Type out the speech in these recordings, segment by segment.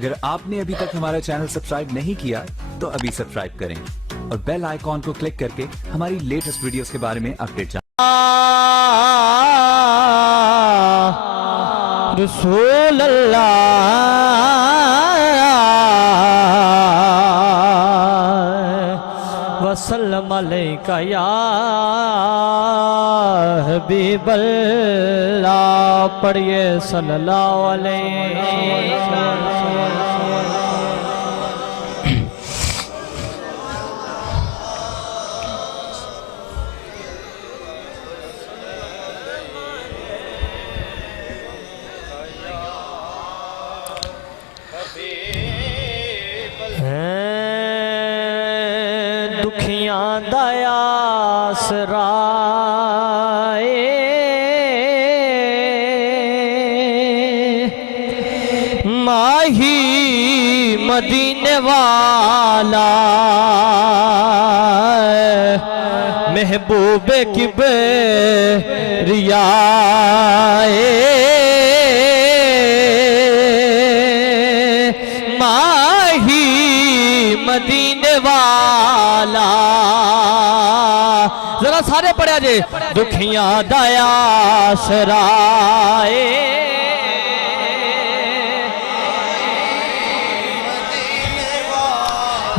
अगर आपने अभी तक हमारा चैनल सब्सक्राइब नहीं किया तो अभी सब्सक्राइब करें और बेल आइकॉन को क्लिक करके हमारी लेटेस्ट वीडियोस के बारे में अपडेट जानें। रसूल अल्लाह वसल्लम अलैका या हबीबल्लाह। पढ़िए सल्लल्लाहु अलैहि दुखियां दा आसरा माही मदीने वाला महबूबे की बेरिया माही मदीने वाला। जरा सारे पढ़िया जे दुखियां दा आसरा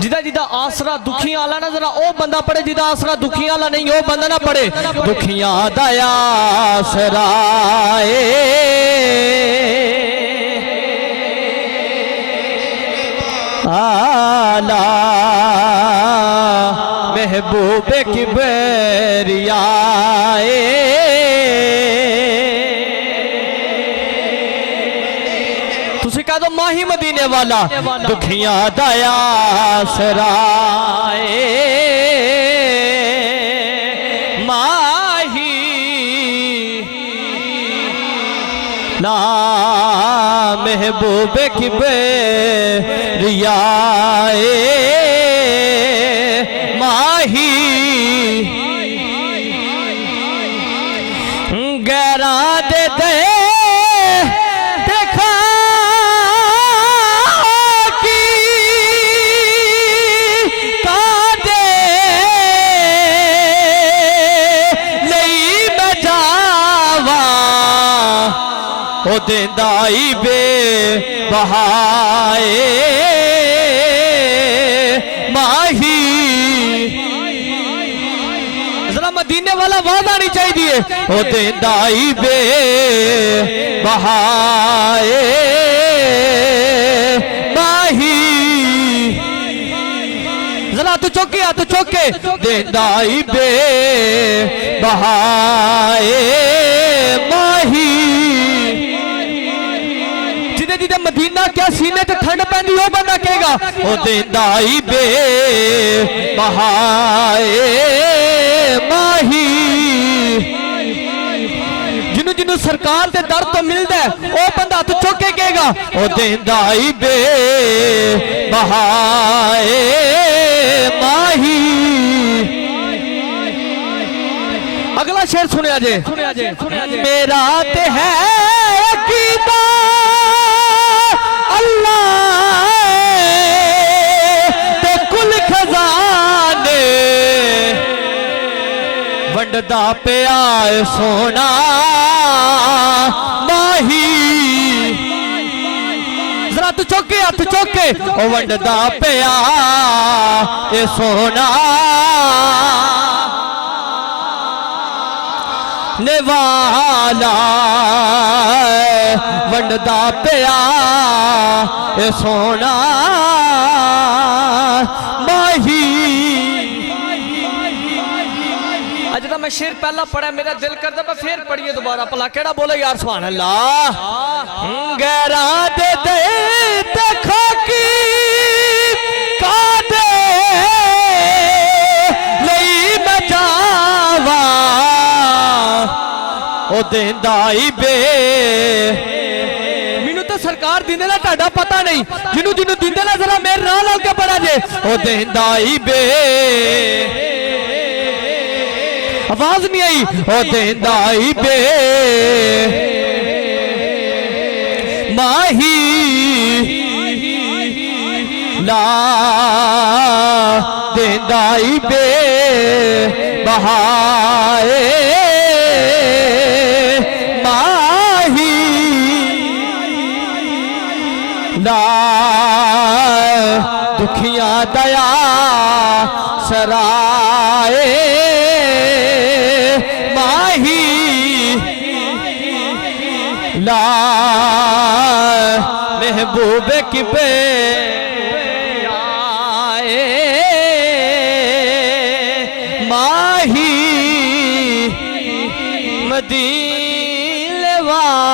जिदा जिदा आसरा दुखियां आला ना, जरा ओ बंदा पढ़े। जिदा आसरा दुखियां आला नहीं, ओ बंदा ना पढ़े। दुखियां दा आसरा आला महबूबे की बेरिया तुसी कह दो माही मदीने वाला। दुखियां दा आसरा माही ना महबूबे की बेरिया माही गैरा दे दे देखा की का दे नहीं मैं जावा ओ देंदाई बे बहाए माही। जरा मदीने वाला वादा नहीं चाहिए। ओ देंदाई बे बहाए माही। जरा तू चौके हाथ चौके देंदाई बे बहाए माही। जिदे मदीना क्या सीने ते ठंड पैंदी ओ बंदा कहेगा ओ देंदाई बे बहाए माही। जिन्नू जिन्नू सरकार दे दर तो मिलदा है ओ बंदा तो चौके कहेगा ओ देंदाई बे बहाए माही। अगला शेर सुनिया जे मेरा ते है अकीदा अल्लाह ते कुल खजाने वंडदा पिया सोना माही। जरा तू चौके हाथ चौके ओ वंडदा पिया ए सोना नेवाला वंडदा पिया ए सोना माही। अज तो मैं शेर पहला पढ़ा, मेरा दिल करता मैं फिर पढ़िए दोबारा। भला केड़ा बोले यार सुभान अल्लाह। गैरा दे दे देखो की का दे नहीं मैं जावा ओ देंदाई बे। मैनू तो सरकार दिंदे ना टाडा पता नहीं। जिन्नू जिन्नू दिंदे ना जरा मेरे नाल होके पढ़ा जे ओ देंदाई बे। आवाज नहीं आई ओ देंदाई बे माही ला देंदाई बे बहाए माही ला दुखियां दया सराए माही ला महबूब की पे आए माही मदीने वाला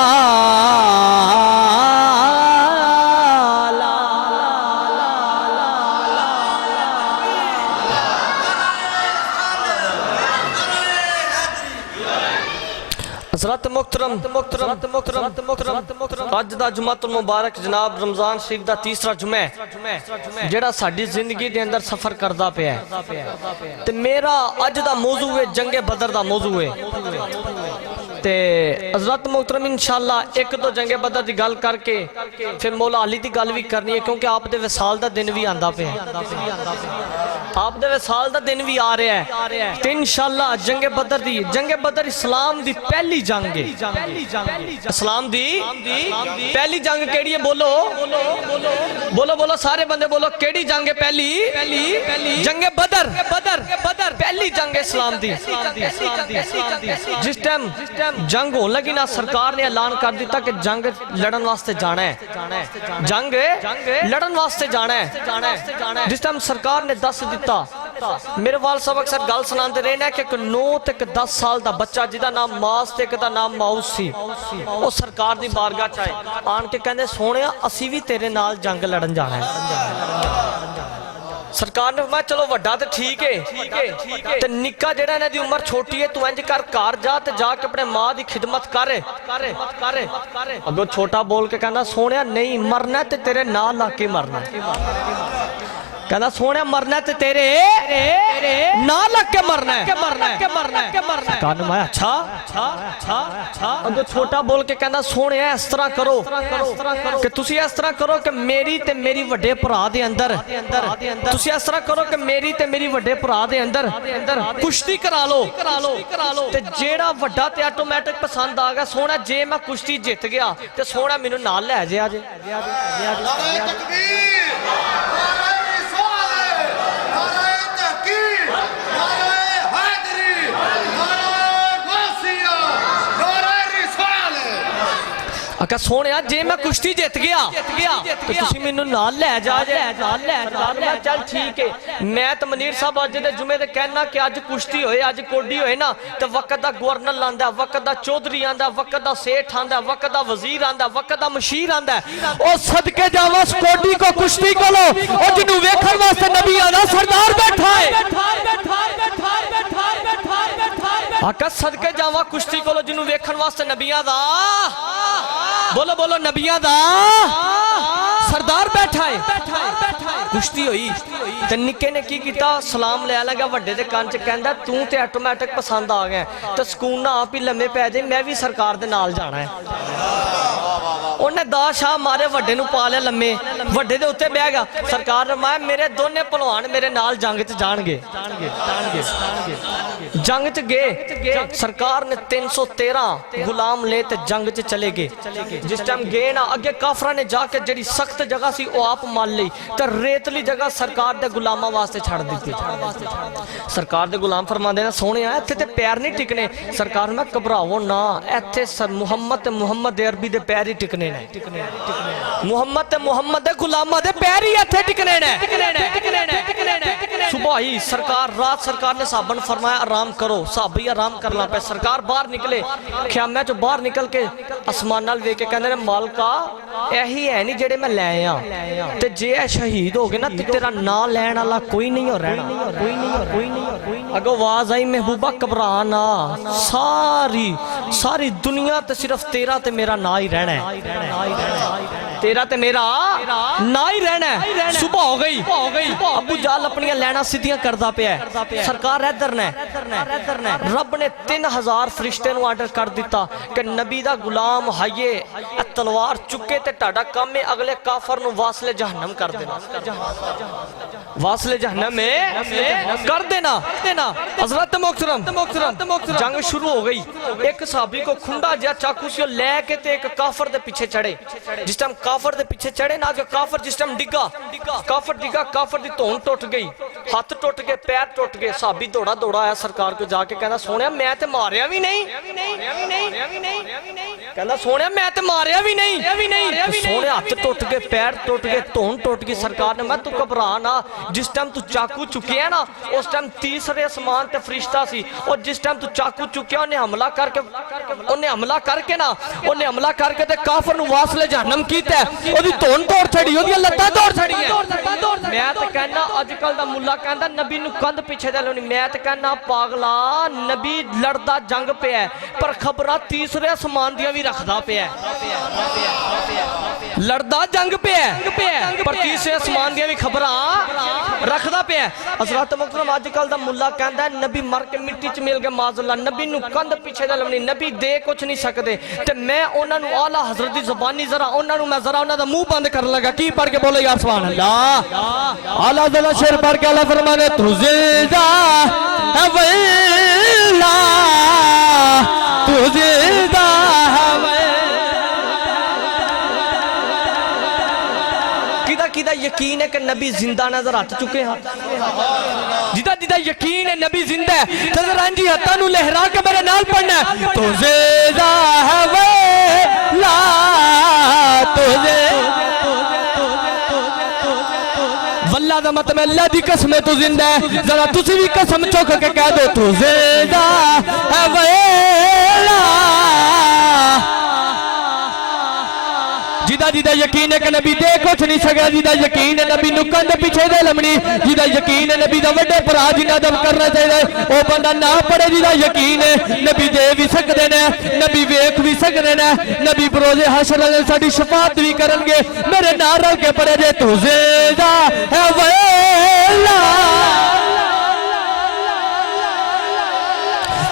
हज़रत मुहतरम अज दा जुमातुल मुबारक जनाब रमजान शरीफ दा तीसरा जुमा है जेड़ा साडी जिंदगी दे अंदर सफर करदा पिया है ते मेरा अज दा मौजू है जंगे बदर दा मौजू है ते हज़रत मुहतरम इंशाअल्लाह एक दो जंगे बदर दी गल करके फिर मौला अली दी गल भी करनी है क्योंकि आप दे विसाल दा दिन भी आंदा पिया आप दे विसाल दा दिन भी आ रहा है ते इंशाअल्लाह जंगे बदर इस्लाम दी पहली जंग है इस्लाम दी पहली जंग केड़ी है बोलो बोलो बोलो सारे बंदे बोलो केड़ी जंग है पहली जंगे बदर पहली जंग है इस्लाम दी जिस टाइम जंग होने लगी ना सरकार ने ऐलान कर दिता कि जंग लड़न वास्ते जाना है जंग लड़न वास्ते जाना है जिस टाइम सरकार ने दस दिता मेरे वाल साहब अक्सर गल सुनाते रहे ना कि 9 ते 10 साल का बच्चा जिदा नाम मास ते दा नाम माउस सी वो सरकार दी बारगाह च आए आन के कहंदे सोहणिया असी भी तेरे नाल जंग लड़न जाना है सरकार ने मैं चलो वड्डा तो ठीक है ते निक्का जेड़ा इन्हां दी उम्र छोटी है तू इंज कर घर जा ते जाके अपने मां दी खिदमत कर अगो छोटा बोल के कहंदा सोहणिया नहीं मरना ते तेरे नाल ला के मरना कहना सोने मरना ते तेरे ना लग के मरना है कान में अच्छा अगो छोटा बोल के कहना सोने इस तरह करो कि तुसी इस तरह करो कि मेरी ते मेरी वड्डे भरा दे अंदर तुसी इस तरह करो कि मेरी ते मेरी वड्डे भरा दे अंदर कुश्ती करा लो ते जेड़ा वड्डा ते ऑटोमैटिक पसंद आ गया सोना जे मैं कुश्ती जित गया ते सोना मेनू नाल ले जे आका सोने जे मैं कुश्ती जित गया तो तुसी मेनू नाल ले जा चल ठीक है मैं तो मनीर साहब अज दे जुमे ते कहना कि अज कुश्ती होए अज कोडी होए ना तो वक्त दा गवर्नर लांदा वक्त दा चौधरी आंदा वक्त दा सेठ आंदा वक्त दा वजीर आंदा वक्त दा मशीर आंदा ओ सदके जावा कोडी को कुश्ती कोलो ओ जिन्नू वेखण वास्ते नबी दा सरदार बैठा है आका सदके जावा कुश्ती कोलो जिन्नू वेखण वास्ते नबियां दा बोलो बोलो नबियां दा सरदार बैठा है कुश्ती हुई ते निक्के ने की कीता सलाम ले लगा वड्डे दे कान च कहंदा तू ते ऑटोमैटिक पसंद आ गया ते सुकून ना आप ही लम्मे पै जाए मैं भी सरकार दे नाल जाना है उन्हें दा शाह मारे वड्डे नू पा लिया लम्मे वड्डे दे उत्ते बह गया सरकार रमाया मेरे दोने भलवान मेरे नाल जंग च जाणगे जंग च गए सरकार ने 313 गुलाम ले ते जंग च चले गए जिस टाइम गए ना अगे काफरा ने जाके जेडी सख्त जगह सी ओ आप मान ली ते रेतली जगह सरकार दे गुलामां वास्ते छड़ दी सरकार दे गुलाम फरमांदे ने सोहणे इत्थे ते पैर नहीं टिकने सरकार मैं घबराओ ना इत्थे मुहम्मद दे अरबी दे पैर ही टिकने ने मुहम्मद दे गुलामां दे पैर ही इत्थे टिकने ने सुबह ही सरकार रात सरकार ने साहबन फरमाया आराम करो साहबी आराम करना पे सरकार बाहर निकले ख्यामे चो बाहर निकल के आसमान नाल वेख के कहंदे ने मालका यही है नहीं जेड़े मैं ले आया ते जे शहीद हो गए ना ते तेरा नाम लैण वाला कोई नहीं हो रहना अगो आवाज आई महबूबा घबरा ना सारी दुनिया ते सिर्फ तेरा ते मेरा ना ही रहना है तेरा ते मेरा ना ही रहना है। सुबह हो गई, अबू जाल अपनी लैना सीधियां करदा पिया है। सरकार इधर ने रब ने 3000 फरिश्ते नु आर्डर कर दिता कि नबी दा गुलाम हाइये तलवार चुके ते टाडा काम में अगले काफर नु वासले जहन्नम कर देना, वासले जहन्नम में कर देना। हजरत मोहतरम जंग शुरू हो गई। एक सहाबी को खुंडा जा चाकू से लेके ते एक काफर दे पीछे चढ़े। जिस टाइम काफर दे पीछे चढ़े ना, जो काफर जिस टाइम डिगा, काफर दी धौन टुट गई, हाथ टुट गए, पैर टुट गए। सहाबी दौड़ा आया सरकार को जाके कहना सोनिया मैं ते मारिया भी नहीं, कहना सोनिया मैं ते मारिया भी नहीं। सोने हाथ टुट गए, पैर टुट गए, धौन टुट गई। सरकार ने मैं तू घबरा ना, जिस टाइम तू चाकू चुकिया ना उस टाइम तीसरे आसमान ते फरिश्ता सी, और जिस टाइम तू चाकू चुकिया उन्हें हमला करके ते काफर नु वासले जहन्नम कीता, ओदी धौन तोड़ छड़ी, ओदी लत्तां तोड़ छड़ी है। मैं ते कहना अजकल दा मुल्ला कहंदा नबी नु कंध पीछे दे लोनी। मैं ते कहना पागला, नबी लड़दा जंग पिया पर खबरां तीसरे आसमान दियां भी रखदा पिया, लड़दा जंग पिया पर तीसरे आसमान दियां भी खबरां रखदा पिया। हजरत मोहतरम अजकल दा मुल्ला कहंदा नबी मर के मिट्टी च मिल गए माज़अल्लाह, नबी नु कंध पीछे दे लोनी, नबी दे कुछ नहीं सकदे। ते मैं उन्हां नु आला हजरत दी ज़ुबानी जरा उन्हां नु मैं जरा उन्हां दा मुंह बंद करन लगा। की पढ़ के बोलो यार सुभान अल्लाह। आला ज़ला शेर पढ़ के अल्लाह फरमाने तू जिंदा है वल्ला, तू जिंदा है किदा यकीन है कि नबी जिंदा नजर आ चुके हैं, जिदा यकीन है नबी जिंदा है तो जरा इंजी हत्था नु लहरा के मेरे नाल पढ़ना है। तो जिंदा है वल्ला, तो वल्ला दा मतलब अल्लाह दी कसम है तू जिंदा है। जरा तुसी भी कसम चुक के कह दो तू जिंदा है वल्ला। जिदा यकीन है कि नबी दे कुछ नहीं सका, जिदा यकीन है नबी नु कंध पीछे दे लमनी, जिदा यकीन है नबी दा वड्डे भरा जिन्ना दम करना चाहिए वो बंदा ना पड़े। जिदा यकीन है नबी दे भी सकते ने, नबी वेख भी सकते ने, नबी बरोजे हशर वाले साडी शफाअत भी करनगे। मेरे नाल रल के पड़े जे तू जिंदा है वल्ला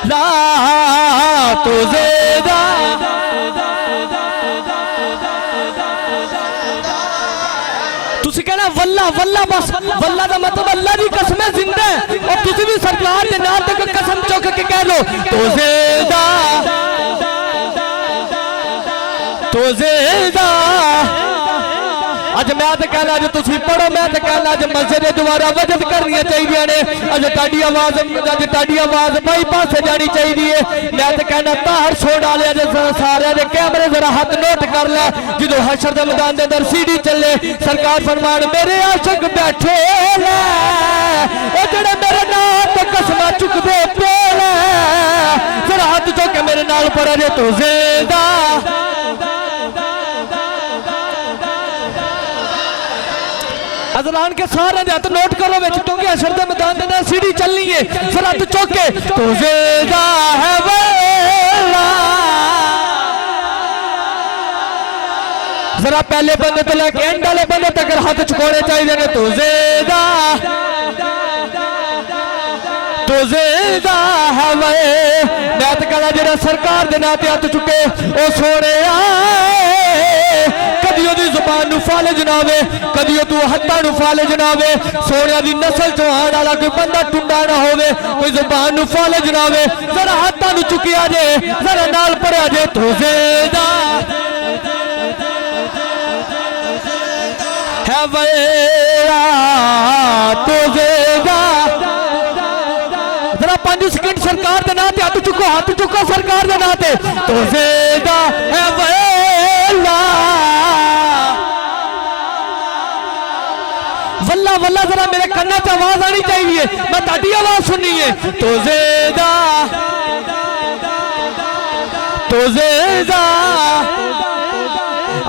ला, तू जिंदा कहना वल्ला वल्ला, बस वल्ला का मतलब अल्लाह की कसम है जिंदा है। और तुसी भी सरकार के नाम तक कसम चुक के कह लो तो जिंदा, तो जिंदा। अज मैं तो कहना अज तुसी पढ़ो, मैं तो कहना अज मस्जिद दोबारा वजद करनी चाहिए ने। अज ताड़ी आवाज बाई पासे जानी चाहिए। मैं तो कहना धार छोड़ वाले सारे दे कैमरे जरा हाथ नोट कर लै। जो हशर दे मैदान दे अंदर सीढ़ी चले सरकार फरमान मेरे आशिक बैठे ले, जेड़े मेरे नाम ते कसमां चुकदे पे ले, जरा हाथ चुक के मेरे नाल पढ़े जे तू जिंदा। अजलान के सारे हाथ नोट करो विच क्योंकि हशर दे मैदान दे सीढ़ी चलनी है। फिर हाथ चुक के तू जिंदा है वल्ला। जरा पहले बंदे तो लेके एंड वाले बंदे तक हाथ चुकाने चाहिए ने। तू जिंदा, तू जिंदा है वे। मैं तो कहना जेड़ा सरकार दे नाते हाथ चुके ओ सोने कदी ओदी जुबान नु फालिज ना होवे, कदी तू हत्था नु फालिज ना होवे। सोनिया दी नस्ल चो आने वाला कोई बंदा टुंडा ना होवे, कोई जुबान नु फालिज ना होवे। जरा हत्था नु चुकिया जे, जरा नाल पढ़िया जे तू जिंदा है वल्ला, तू जिंदा। जरा 5 सेकंड सरकार दे नाते हाथ चुको सरकार दे नाते तो जिंदा है वल्ला। वल्ला वल्ला जरा मेरे कन्ना च आवाज आनी चाहिए, मैं ताड़ी आवाज सुननी है। तो जिंदा, तो जिंदा,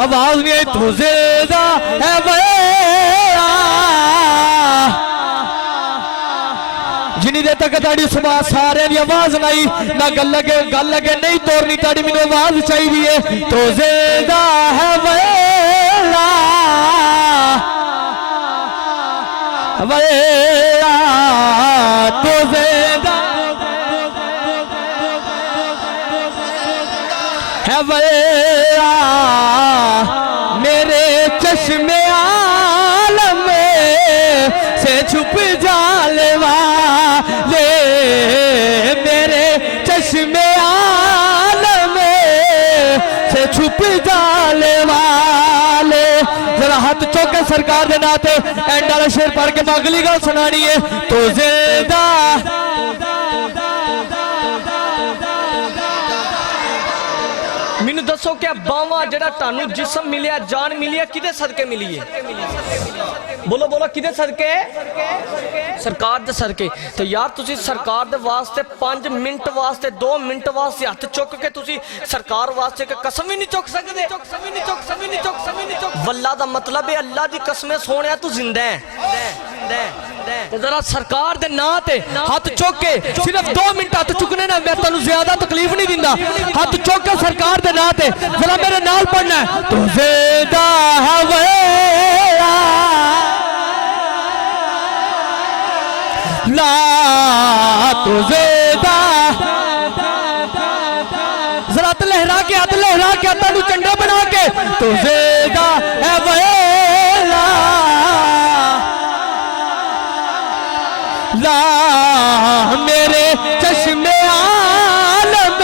आवाज नहीं आई तो जिंदा है वल्ला। जिनी देर तक ताड़ी सुबह सारे की आवाज नहीं ना गल लगे नहीं तोड़नी ताड़ी मैनू आवाज चाहिए। तो जिंदा है वल्ला। वे तो जिंदा है वे मेरे चश्मे आलम से छुप जाने वाले मेरे चश्मे आलम से छुप जाने वाले। जरा हाथ चौके सरकार के नाते एंड वाला शेर पढ़ के मैं अगली गल सुनानी है। तो जिंदा मैनू दसो क्या बावा जरा तानू जिसम मिलिया जान मिली है किदे सदके मिली है? बोलो बोलो किदे सदके? सरकार दे सदके। तो यार तुसी सरकार दे वास्ते 5 मिनट वास्ते 2 मिनट वास्ते हाथ चुक के तुसी सरकार वास्ते के कसम ही नहीं चुक सकदे। वल्लाह दा मतलब है अल्लाह दी कसमें सोनिया तू जिंदा है। तो जरा सरकार दे नां ते हाथ चुक के सिर्फ 2 मिनट हाथ चुकने ना मैं तेनू ज्यादा तकलीफ नहीं दिंदा। हाथ चुक के सरकार दे नां ते जरा मेरे नाल पढ़ना है। तू जिंदा है वेला ला तू जिंदा जरा हाथ लहरा के तेनू चंडा बना के तू जिंदा है वेला ला मेरे चश्मे आलम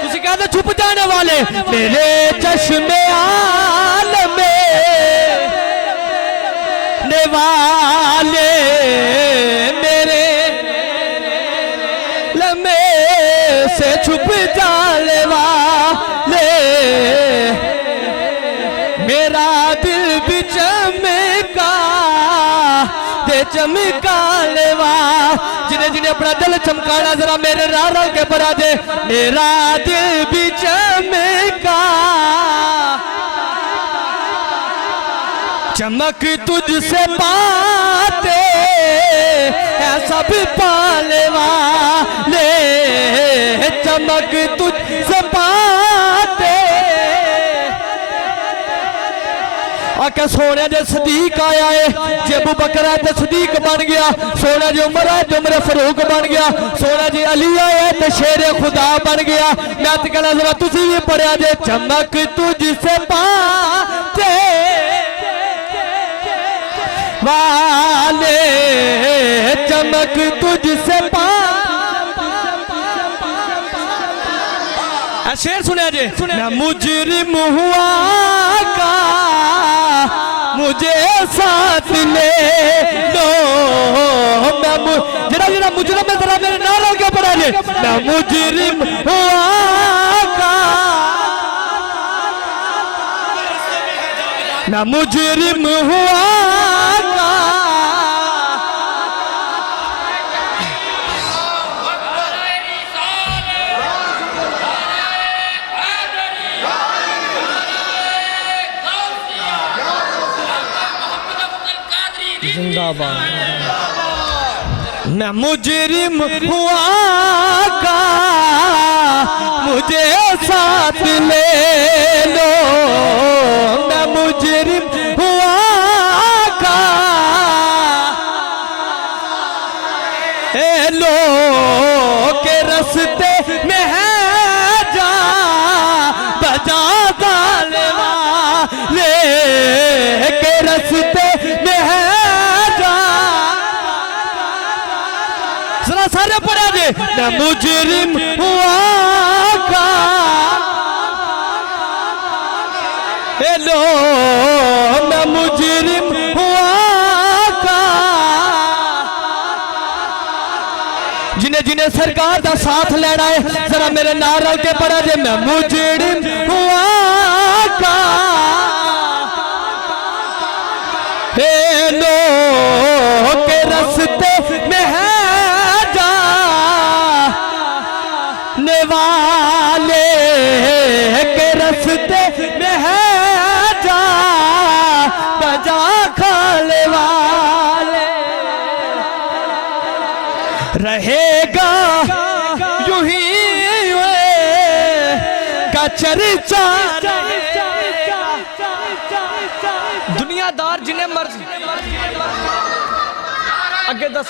तुसी कहते छुप जाने वाले मेरे चश्मे आलम ने वाले मेरे लम्हे से छुप जाने वाले मेरा दिल भी चमका दे चमकाने जिन्हें जिन्हें अपना दिल चमकाना जरा मेरे राह के परा दे। मेरा दिल भी चमका चमक तुझसे पाते ऐसा भी पाने वाले चमक तुझसे पाते आके सोने जे सदीक आया है जे अबू बकर है तो सदीक बन गया। सोने जे उमर है तो उमर फरूक बन गया। सोने जे अली है तो शेर खुदा बन गया। मैं तो कहना जरा तुसी भी पढ़िया जे चमक तुझसे पाते वाले चमक तुझसे पा शेर सुनिया जे मैं मुजरिम हुआ का मुझे साथ ले लो। मैं जरा जरा मुजरिम में जरा मेरे नाम के पढ़ा ले मैं मुजरिम हुआ का मैं मुजरिम हुआ का जिंदाबाद मैं मुजरिम हुआ का मुझे साथ ले लो। मैं मुजरिम हुआ का लो के रस्ते में है जा बजा डाले वाले के रस्ते में है सारे पढ़ा दे मैं मुजरिम हुआ का हेलो मैं मुजरिम हुआ का। जिन्हें जिन्हें सरकार का साथ लेना है जरा मेरे नाल रल के पढ़ा दे मैं मुजरिम हुआ का हेलो के रस्ते में है वाले के रस्ते में है जा बजा खाने वाले रहेगा यूं ही का चर्चा दुनियादार जिन्हें अगे दस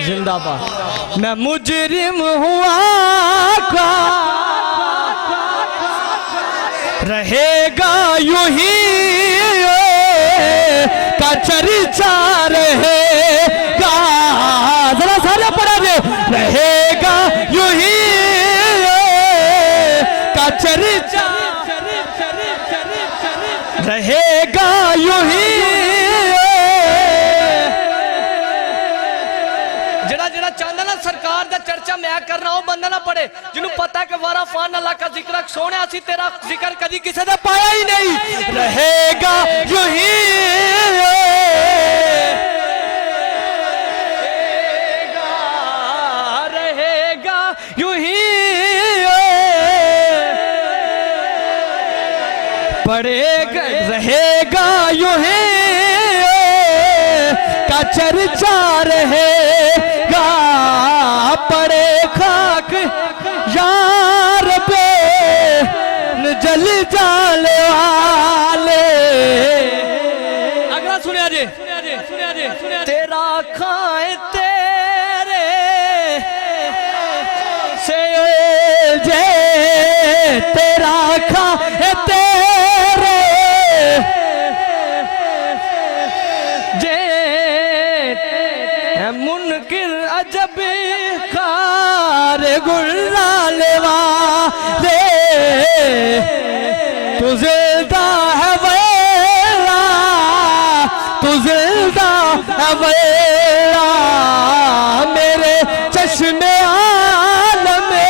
जिंदाबाद। मैं मुजरिम हुआ का रहेगा यूं ही का चर्चा रहेगा, जरा सारे पढ़ा दे, रहेगा यूं ही का चर्चा रहेगा यूं ही। चाहता ना सरकार का चर्चा मैं करना वो बंदा ना पड़े जिन्होंने पता कि वारा फान अल्लाह का जिक्र सोने असी तेरा जिक्र कभी किसी ने पाया ही नहीं। रहेगा यूं ही रहेगा यूं ही पड़ेगा रहेगा यूं ही का चर्चा रहेगा, पड़े खाक यार पे जल जाले वाले। अगला सुनिया जी तेरा खाए तेरे से जे तेरा खाए तेरे जे मुनकिर अजब खार गुलाल वाले तू जिंदा है वेला, तू जिंदा है वेला मेरे चश्मे आलम में।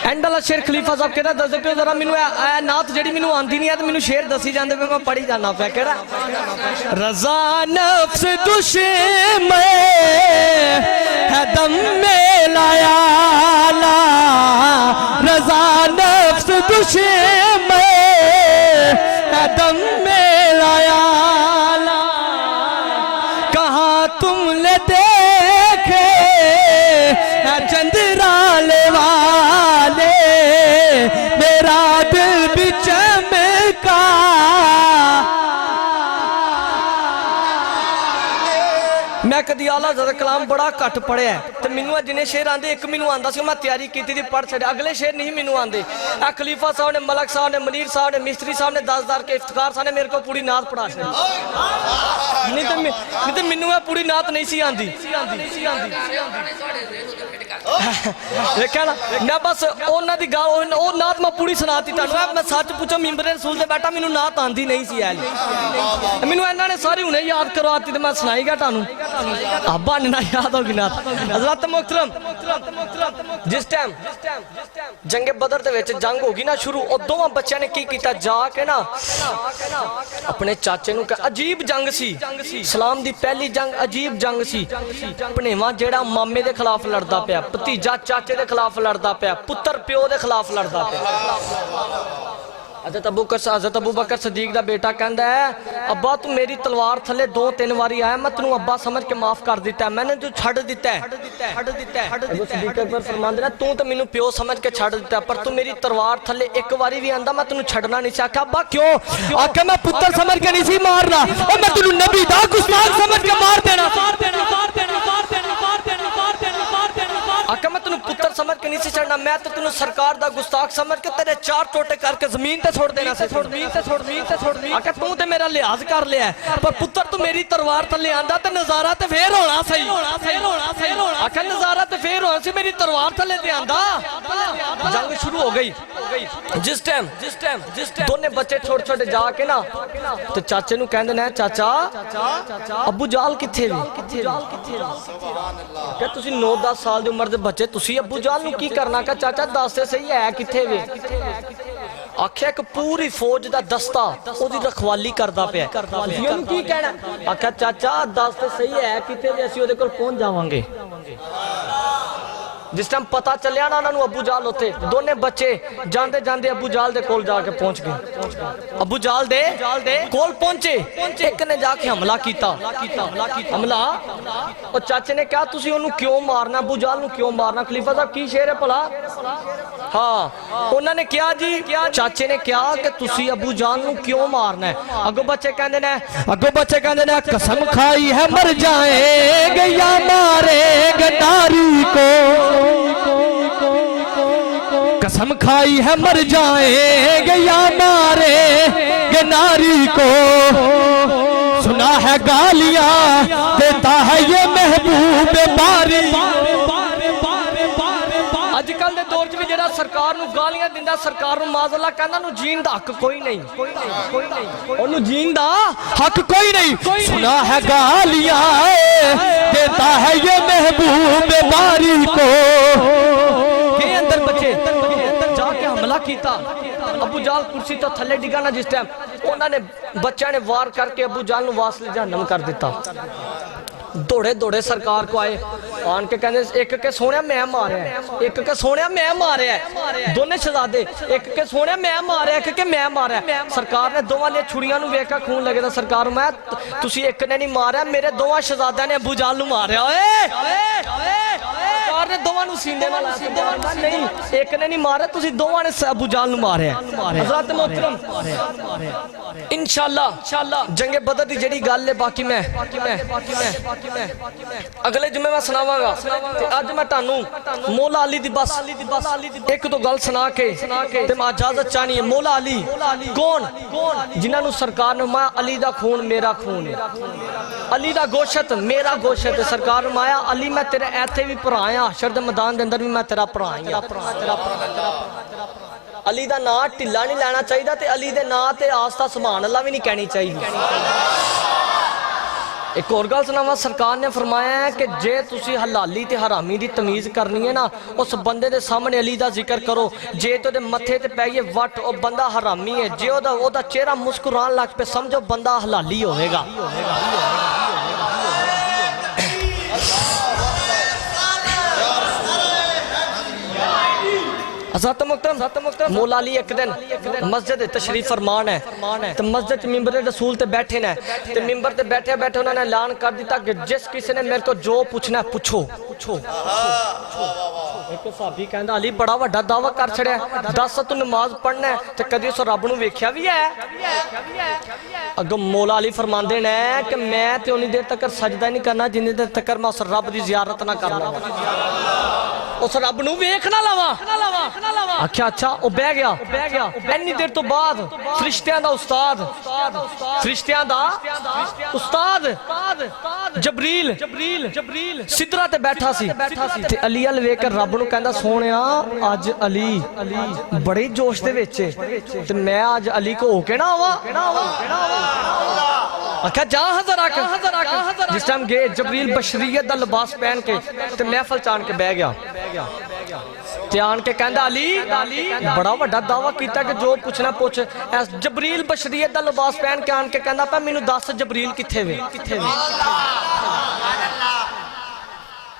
एंड वाला शेर खलीफा साहब कहता दस पियो जरा मैनू नात जी मैनू आती नहीं है तो मैनू शेर दसी जाते पे मैं पढ़ी जाना पे केड़ा रजा नफ्स दुश्मन है दम में लाया ला, रजा नफ्स दुश्मन है दम में लाया ला। कहाँ तुमने देखे चंद्राले वाले मेरा दिल भी चमका। मैं कदी आला ज़्यादा कलाम बड़ा घट पढ़िया तो मैनू जिन्हें शेर आते एक मैनू आता मैं तैयारी की थी पढ़ छड़े, अगले शेर नहीं मैनू आते। खलीफा साहब ने, मलक साहब ने, मनीर साहब ने, मिस्त्री साहब ने, 10,000 के इफ्तिकार साहब ने मेरे को पूरी नात पढ़ा छड़ी। नहीं तो मैनू पूरी नात नहीं सी आती। देखा ना मैं बस उन्होंने दी गल वो नात मैं पूरी सुनाती तुहानू। मैं सच पूछो मिंबरे रसूल से बैठा मैनू नात आती नहीं सी है, मैनू इन्होंने सारी हुणे याद करवाती तो मैं सुनाई गया तुहानू। बनना याद होगी नात। हज़रत मोहतरम जिस टाइम जंगे बदर दे विच जंग होगी ना शुरू, और दोवां बच्चों ने की किया जाके ना अपने चाचे नू, अजीब जंग सी इस्लाम दी पहली जंग, अजीब जंग सी। भनेवा जेड़ा मामे दे खिलाफ लड़दा पिया, भतीजा चाचे दे खिलाफ लड़दा पिया, पुत्र प्यो दे खिलाफ लड़दा पिया। हज़रत अबू बकर सदीक दा बेटा कहता है अब्बा तू मेरी तलवार थले 2-3 बारी आया, मैं तेनू अब्बा समझ के माफ कर दिता है, मैंने तू छड़ दिता है। फरमांदे तू तो मैनू प्यो समझ के छड़ दिता है, पर तू मेरी तलवार थले एक बारी भी आंदा मैं तेनू छड़ना नहीं सी। आख्या अब्बा क्यों? आख्या मैं पुत्र समझ के नहीं सी मारना, और मैं तेनू नबी दा गुस्ताख समझ के मार देना। आख्या मैं तेनू पुत्र समझ के नहीं सी छड़ना, मैं तो तेनू सरकार दा गुस्ताख समझ के तेरे 4 टोटे करके जमीन ते छोड़ देना। आख्या तू ते मेरा लिहाज कर लिया, पर पुत्र तू मेरी तलवार थले आंदा ते नजारा ते फेर होना सही। आख्या नजारा ते फेर होना सी, मेरी तलवार थले ते आंदा। जंग शुरू हो गई। जिस टाइम दोने बच्चे छोटे छोटे जाके ना तो चाचे नू कहंदे ने चाचा अबू जाल किथे वे? क्या तुसी 9-10 साल दी उम्र दे बच्चे तुसी अबू जाल नू की करना? का चाचा दस ते सही है किथे वे? आख्या एक पूरी फौज का दस्ता ओदी रखवाली करता पे की कहना आख्या चाचा दस तो सही है कितने असि ओदे कोल पहुंच जावांगे जिस टाइम पता चलिया ना उन्होंने अबू जाल उत्थे दोने बच्चे जांदे जांदे अबू जाल दे कोल जाके पहुंच गए अबू जाल दे कोल पहुंचे एक ने जाके हमला कीता हमला और चाचे ने कहा तुसी ओनू क्यों मारना अबू जाल नू क्यों मारना खलीफा साहब की शेर है भला हाँ उन्होंने क्या जी चाचे ने कहा कि तुसी अबू जाल नू क्यों मारना है अगो बच्चे कहंदे ने कसम खाई है मर जाएंगे या मारेंगे नारी को कसम खाई है मर जाएंगे या मारेंगे नारी को सुना है गालियां देता है ये महबूब बारी अजकल दे दौर च भी जेड़ा सरकार नू गालियां दिंदा सरकार नू माज़अल्लाह कहंदा नू जीन दा हक कोई नहीं ओनू जीन दा हक कोई नहीं सुना है गालियां देता है ये महबूब बारी को के अंदर बच्चे जाके हमला कीता अबू जाल कुर्सी तो थल्ले डिगा ना जिस टाइम उन्होंने बच्चा ने वार करके अबू जाल नू वासले जहन्नम कर दिता दौड़े दौड़े सरकार को आए आन के कहने एक के सोने मैं मारिया एक के सोने मैं मारिया दोने शहजादे एक के सोने मैं मारिया एक के मैं मारिया सरकार ने दोवां ने छुड़ियां नू वेख के खून लगे दा सरकार मैं तुसी एक ने नहीं मारिया मेरे दोवां शहजादियां ने अबू जाल नू मारिया ओए सरकार ने दोवां नू सीने नाल लाया नहीं एक ने नहीं मारिया तुसी दोवां ने अबू जाल नू मारिया हज़रत मोहतरम इंशाअल्लाह जंगे बदर दी जेड़ी गल है बाकी मैं अगले जुमे में सुनावांगा ते अज मैं तानू मौला अली दी बस एक दो गल सुना के ते मैं इजाजत चाहनी है मौला अली कौन जिन्हां नू सरकार ने माया अली दा खून मेरा खून है अली दा गोशत मेरा गोशत है सरकार ने माया अली मैं तेरे ऐथे भी भरा हां हशर दे मैदान दे अंदर भी मैं तेरा भरा ही हां अली दा नाम ढिला नहीं लेना चाहिए ते अली दे नाम ते आस्था सुभान अल्लाह भी नहीं कहनी चाहिए एक और गल सुनावा सरकार ने फरमाया है कि जे तुसी हलाली ते हरामी दी तमीज करनी है ना उस बंदे दे सामने अली दा जिक्र करो जे तो दे मथे ते पैए वट ओ बंदा हरामी है जे ओदा चेहरा मुस्कुरान लग पे समझो बंदा हलाली होवेगा मौला अली एक दिन मस्जिद तशरीफ फरमान है तो मस्जिद मिंबर रसूल ते बैठे ने ते मिंबर ते बैठे बैठे उन्होंने ऐलान कर दिता कि जिस किसी ने मेरे को जो पूछना है पूछो एक साहबी कहंदा अली बड़ा वड्डा दावा कर छड़िया दस तू नमाज पढ़ना है ते कदी उस रब नू वेख्या भी है अगो मौला अली फरमांदे ने कि मैं ते उन्नी देर तक सजदा नहीं करना जिन्नी देर तक मैं उस रब दी जियारत ना कर लवां उस रब नू वेख ना लवां अच्छा अच्छा वो बह गया इन्नी देर तो बाद फरिश्तियां दा उस्ताद जबरील सिदरा ते बैठा सी ते अली अल वेख के रब नू कहंदा सोहणिया अज अली बड़े जोश दे विच ते मैं अज अली को होके ना आवां आख्या जा हज़रा जिस टाइम गए जबरील बशरियत दा लिबास पहन के ते महफल चान के बह गया ध्यान के कहंदा अली बड़ा वड्डा दावा कीता कि जो पूछना पूछ जबरील बशरियत दा लिबास पहन के आन के कहंदा पा मैनू दस जबरील किथे वे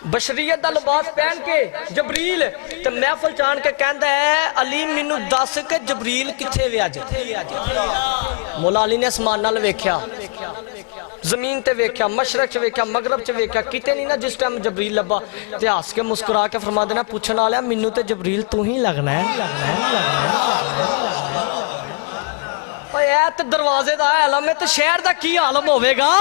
बशरियत दा लिबास पहन के जबरील ते महफल चान के कहंदा है अली मैनू दस के जबरील किथे वे अज मौला अली ने आसमान नाल वेख्या जमीन ते वेख्या मशरक च वेख्या मगरब च वेख्या किते नहीं ना जिस टाइम जबरील लब्बा ते हस के मुस्कुरा के फरमा देना पूछन वाला मैनू ते जबरील तू ही लगना है दरवाजे दा आलम है तो शहर दा की आलम होवेगा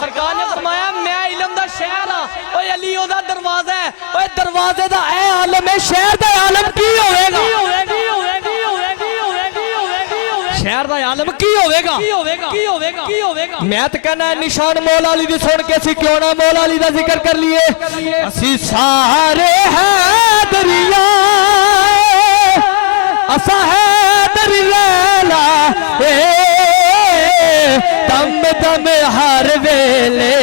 सरकार ने फरमाया मैं इल्म दा शहर हां ओए अली ओदा दरवाजा है ओए दरवाजे दा ए आलम है शहर दा आलम की होवेगा शहर दा आलम की होवेगा मैं तो कहना निशान मौला अली दी सुन के असी क्यों ना मौला अली दा जिक्र कर लिए असी सारे हैदरिया असा हैदर लैला दम दम हर वेले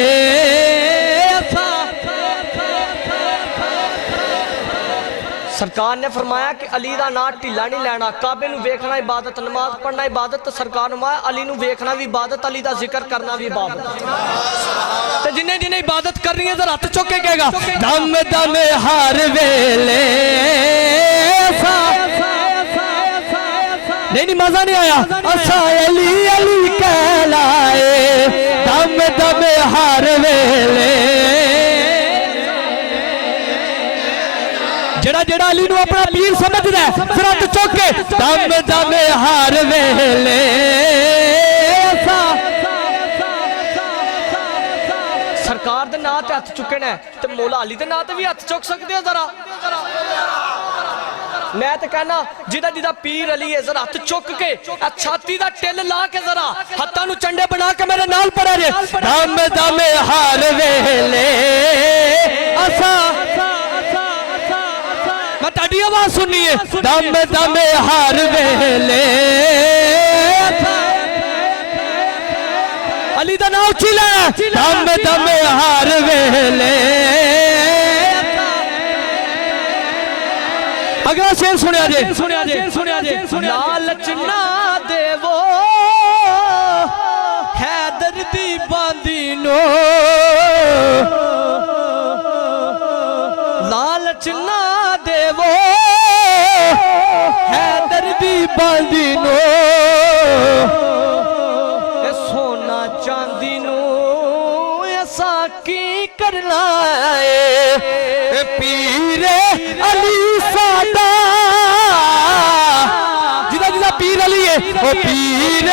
सरकार ने फरमाया कि अली दा नाम ढिला नहीं लेना, काबे नूं वेखना इबादत, नमाज पढ़ना इबादत, तो सरकार ने फरमाया अली नूं वेखना भी इबादत, अली दा जिक्र करना भी इबादत। ते जिन्हें जिन्हें इबादत करनी है जरा हाथ चुक के कहेगा दम दम हर वेले। नहीं मजा नहीं आया। असा अली अली कहलाए दम दम हर वेले। जेड़ा जेड़ा अली नूं अपना पीर समझदा है फिर हाथ चुक के दम दम हर वेले। सरकार दे नां ते हाथ चुकना है ते मौला अली दे नां ते भी हाथ चुक सकदे हो जरा। मैं तो कहना जिदा जिदा पीर अली है जरा हाथ चुक के छाती दा टिल ला के जरा हाथां नूं चंडे बना के मेरे नाल पढ़ा जे दम दम हर वेले। असा मैं ताड़ी आवाज सुननी है दम दम हर वेले। अली दा नाम उची लै दम दम हर वेले। अगला शेर सुनिया जे लालच ना देवो हैदर दी बांदी नो। लालच ना देवो हैदर दी बांदी नो। सोना चांदी नो ऐसा की करना है पीरे अली सादा। जिदा जिदा पीर अली है वो पीर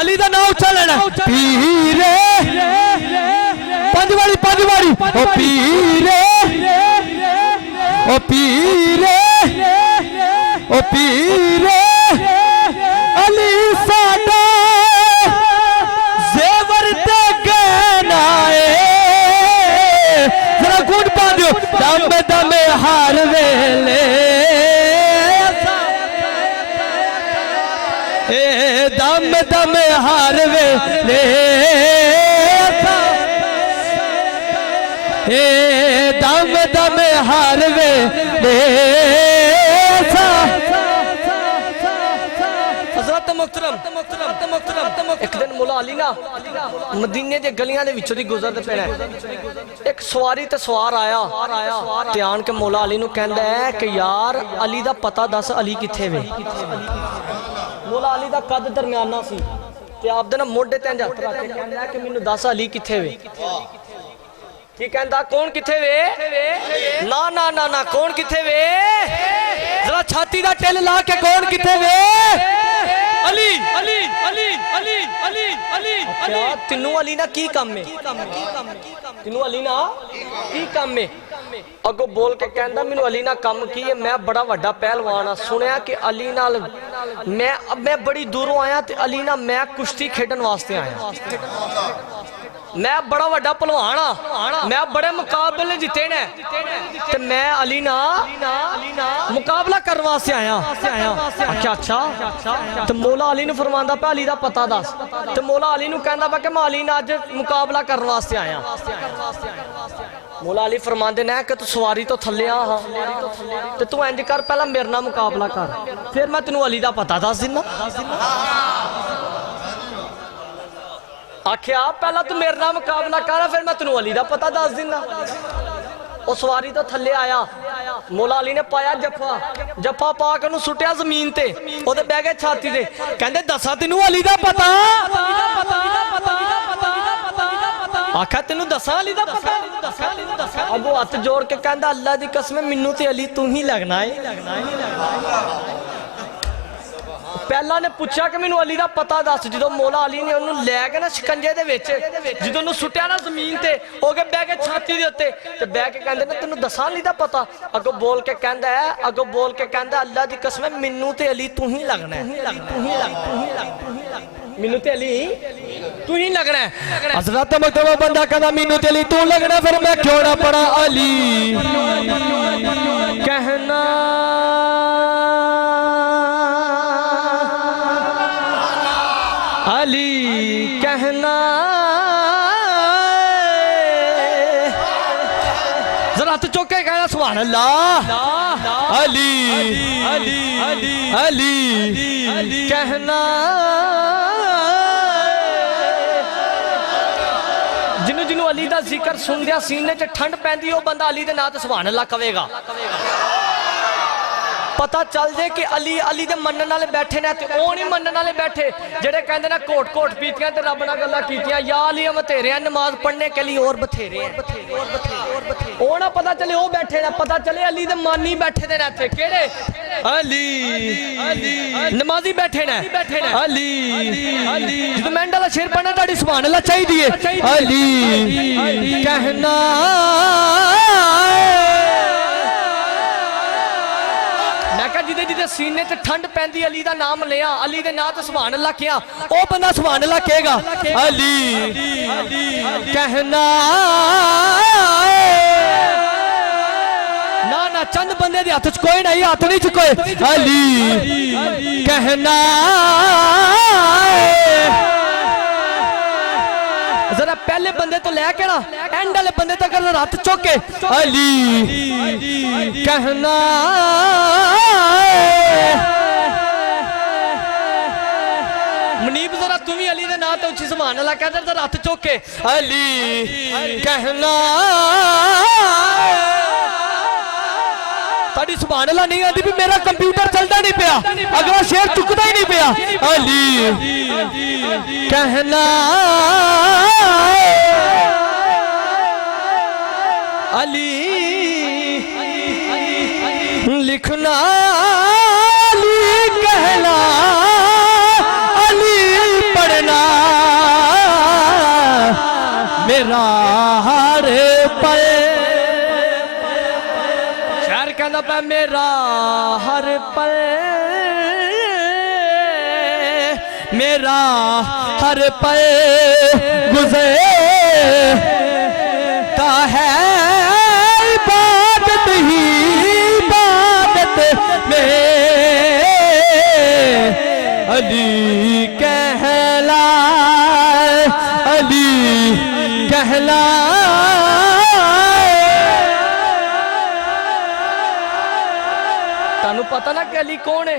अली दा नाम उच्चा लेना पीर पंज बारी वो पीर ओ पीर ओ पीर अली सादा जेवर ते गहनाए। जरा गुण पा दो दम दम हर वेले। ए दम दम हर वेले। ए दम दम हर वेले। एक दिन मौला अली ना मदीने दे गलियां दे विचों दी गुजरदे पे एक सवारी ते सवार आया ते आन के मौला अली नूं कहंदा है कि यार अली दा पता दस अली किथे वे। मौला अली दा कद दरमियाना सी ते आप दे ना मोढे ते हत्थ रख के कहंदा है कि मैनूं दस अली किथे वे। की कहंदा कौन किथे वे? ना ना ना ना कौन किथे वे? जरा छाती दा टिल ला के कौन किथे वे? अली अली अली अली अली अली अली। तिन्नू अली ना की काम में तिन्नू अली ना की काम में अगो बोल के कहंदा मैनू अली ना काम की है। मैं बड़ा वड्डा पहलवान हाँ। सुनिया कि अली नाल मैं बड़ी दूरों आया ते अली ना मैं कुश्ती खेडन वास्ते आया। मैं बड़ा वड्डा पहलवान हाँ। मैं बड़े मुकाबले जीते ने ते मैं अली ना मुकाबला करने वास्ते आया। अच्छा अच्छा ते मौला अली नूं फरमांदा पे अली दा पता दस ते मौला अली नूं कहंदा पे कि मैं अली नाल अज मुकाबला करने वास्ते आया। मौला अली फरमांदे ने कि तू सवारी तो थल्ले आ ते तू इंज कर पहला मेरे नाल मुकाबला कर फिर मैं तेनू अली दा पता दस दिना। आखिया पहला तू मेरे नाल मुकाबला कर फिर मैं तेनू अली दा पता दस दिना। ओ सवारी तो थल्ले आया मौला अली ने पाया जफा जफा पा के ओनू सुटिया जमीन ते ओदे बह गए छाती ते कहंदे दसा तेनू अली दा पता। आखा तेनू दसा अली दा पता। अगो हथ जोड़ के कहंदा अल्लाह दी कसम मैनू ते अली तू ही लगना है। पहला ने पूछा कि मैनू अली दा पता दस। जो मौला अली ने उन्होंने लैके ना शिकंजे दे विच जो उन्होंने सुटिया ना जमीन ते हो गए बह के छाती दे उत्ते ते बह के कहंदे ने तेनू दसा अली दा पता। अगो बोल के कहंदा है अगो बोल के कहंदा अल्लाह दी कसम मैनू ते अली तू ही लगना है। मैनू ते अली तू ही लगना है। हज़रत मकतबा बंदा कहंदा मैनू ते अली तू लगना फिर मैं क्यों ना पढ़ा अली कहना अली कहना। जरा हाथ चौके कहना सुभान अल्लाह। अली अली अली कहना जिन्हों जिन्हों अली दा जिक्र सुनदिया सीने च ठंड पैंदी ओ बंदा अली दे नाम ते सुभान अल्लाह कवेगा। पता चल जाए कि अली अली दे मनने वाले बैठे ने ते ओ नहीं मनने वाले बैठे जेड़े कहंदे ना कोट कोट पीतियां ते रब नाल गल्लां कीतियां या अली हम तेरे हैं नमाज पढ़ने के लिए और बथेरे हैं ओ ना पता चले ओ बैठे ने पता चले अली दे मानी बैठे दे ने ते केड़े अली अली नमाजी बैठे ने अली अली जदों मैं वाला शेर पढ़ना ताड़ी सुभान अल्लाह चाहिदी है। अली कहना जिदे जिदे सीने च ठंड पैंदी अली दा नाम लिया अली दे नाम ते सुभान अल्लाह किया ओ बंदा सुभान अल्लाह कहेगा। अली कहना ना ना चंद बंदे दे हाथ च कोई नहीं हाथ नहीं चुकोए। अली कहना जरा पहले बंदे तो लैके ना एंड वाले बंदे तक हाथ चौके। अली कहना मुनीब जरा तू भी अली दे नाम ते उच्ची सुभान अल्लाह कह दे जरा हाथ चौके। अली कहना ताड़ी सुभान अल्लाह नहीं आती भी मेरा कंप्यूटर चलता नहीं पिया अगला शेर चुकता ही नहीं पिया। अली कहना अली लिखना अली कहना अली पढ़ना मेरा हर पल शायर कहना पा मेरा हर पल मेरा हर पल गुज़रता है इबादत ही इबादत में अली कहला अली कहला तानू पता ना कि अली कौन है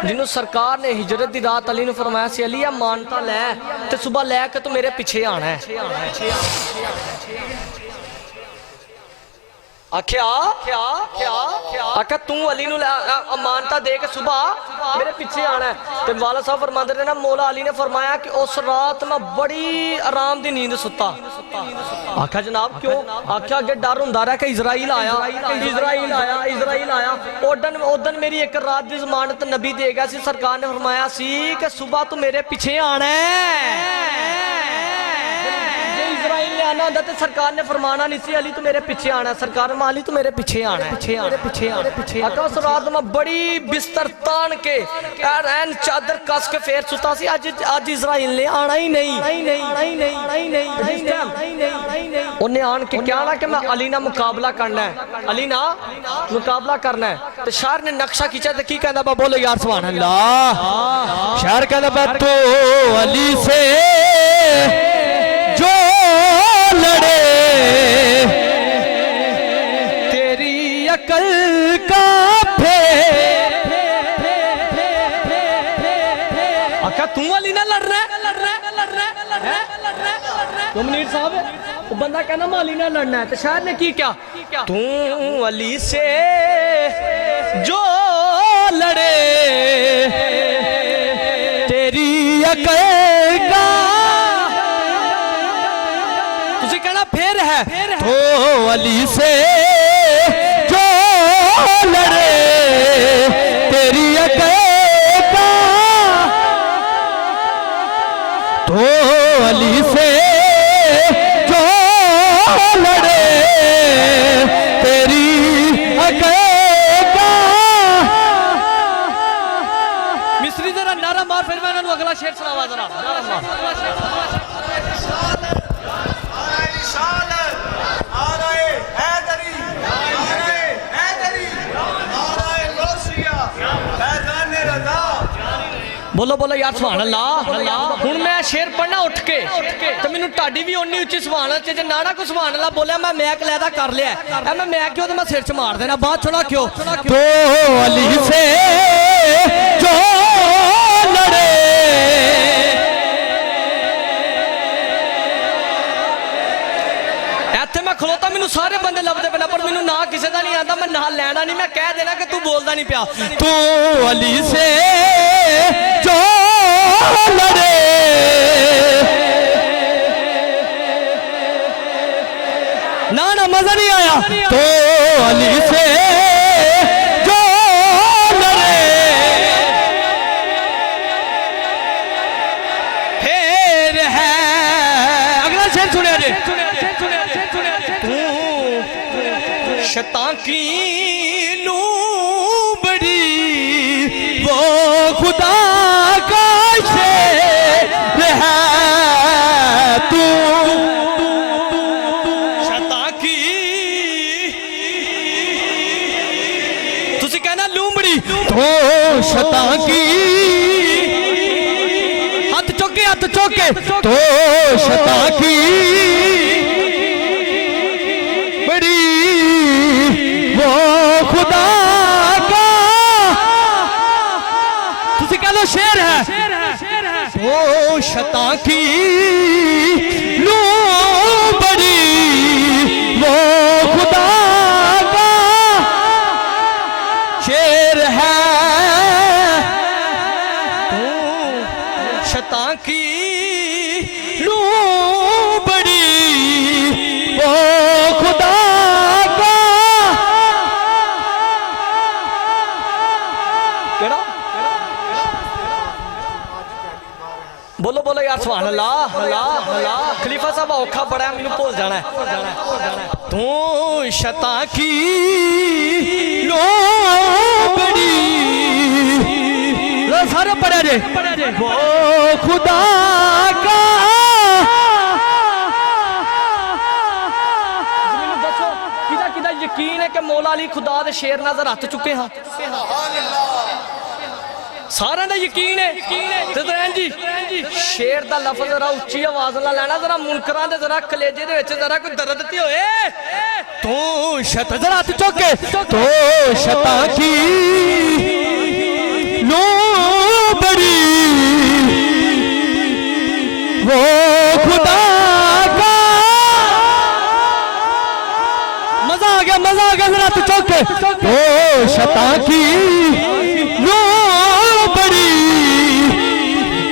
जिन्हों सरकार ने हिजरत दी रात अली ने फरमाया सी अली आ मानता लै ते सुबह लैके तू मेरे पीछे आना है। आख्या आख्या तू अली नू मानता दे के सुबह मेरे पीछे आना है। ते वाला साहब फरमाते ने ना मौला अली ने फरमाया कि उस रात मैं बड़ी आराम दी नींद सुता। आख्या जनाब क्यों? आख्या अगे डर हुंदा रहा कि इजराइल आया ओदन मेरी एक रात की जमानत नबी दे गया सी। सरकार ने फरमाया सी कि सुबह तू मेरे पीछे आना है। इजराइल ने आना होंदा ते सरकार ने फरमाना नहीं सी अली तू मेरे पीछे आना। सरकार में अली तू मेरे पीछे आना पीछे आका उस रात में बड़ी बिस्तर तान के एन चादर कस के फेर सुता सी। आज इजराइल ने आना ही नहीं। उन्हें आन के क्या ना कि मैं अली ना मुकाबला करना है अली ना मुकाबला करना है। तो शायर ने नक्शा खींचा तो की कहना बा बोलो यार सुभान अल्लाह। शायर कहना बा तो अली से जो लड़े तेरी अकल का फेर। आका तू अली ना लड़ रहा है तुम नीर साहब वो बंदा कहना मैं अली ना लड़ना है। तो शायर ने की क्या तू अली से जो लड़े तेरी अकल का तुझे कहना फेर है तो अली से जो लड़े तेरी अकल का तो अली से जो लड़े तेरी अकल का। मिस्री जरा नारा मार फिर मैं अगला शेर सुनावा जरा नारा मार। बोलो बोलो यार सुभान अल्लाह। हुण मैं शेर पढ़ना उठ के तो मैनू टाडी भी उन्नी उच्ची सुभान अल्लाह च ना ना कोई सुभान अल्लाह बोलिया मैं मैक लैदा कर लिया ऐ मैं मैक क्यों तो मैं सिर च मार देना बात सुना क्यों तो अली से जो लड़े इत्थे मैं खलोता मैनू सारे बंदे लभदे पे पर मैनू ना किसी का नहीं आता मैं ना लैना नहीं मैं कह देना कि तू बोलता नहीं पिया तू अली से जो लड़े ना ना मजा नहीं आया तो अली से जो लड़े फिर है अगला शेर सुनिया जी शैतान की लूबड़ी वो खुदा का शेर है तू शैतान की तुसी कहना लूबड़ी तो शैतान की हाथ चौके तो शैतान की खुदा का तुसी कह लो शेर है ओ शता की लू बड़ी वो खुदा का शेर है तो शता की लू बड़ी वो खुदा बोलो बोलो यार सुभान अल्लाह खलीफा साहब औखा बड़ा है मैनू भूल जाना है तू शता की लो बड़ी सारे पढ़े जे वो खुदा का दसो किदा यकीन है कि मौला अली खुदा दे शेर नजर हथ चुके हाँ सारा दा यकीन है तो जी शेर दा लफ्ज जरा उच्ची आवाज नाल लेना जरा मुनकरां दे जरा कलेजे दे विच जरा कोई दर्द ते होए तू शत जरा हथ चौके तो शता की लो बड़ी वो खुदा का मजा आ गया जरा हथ चौके तो शता की लो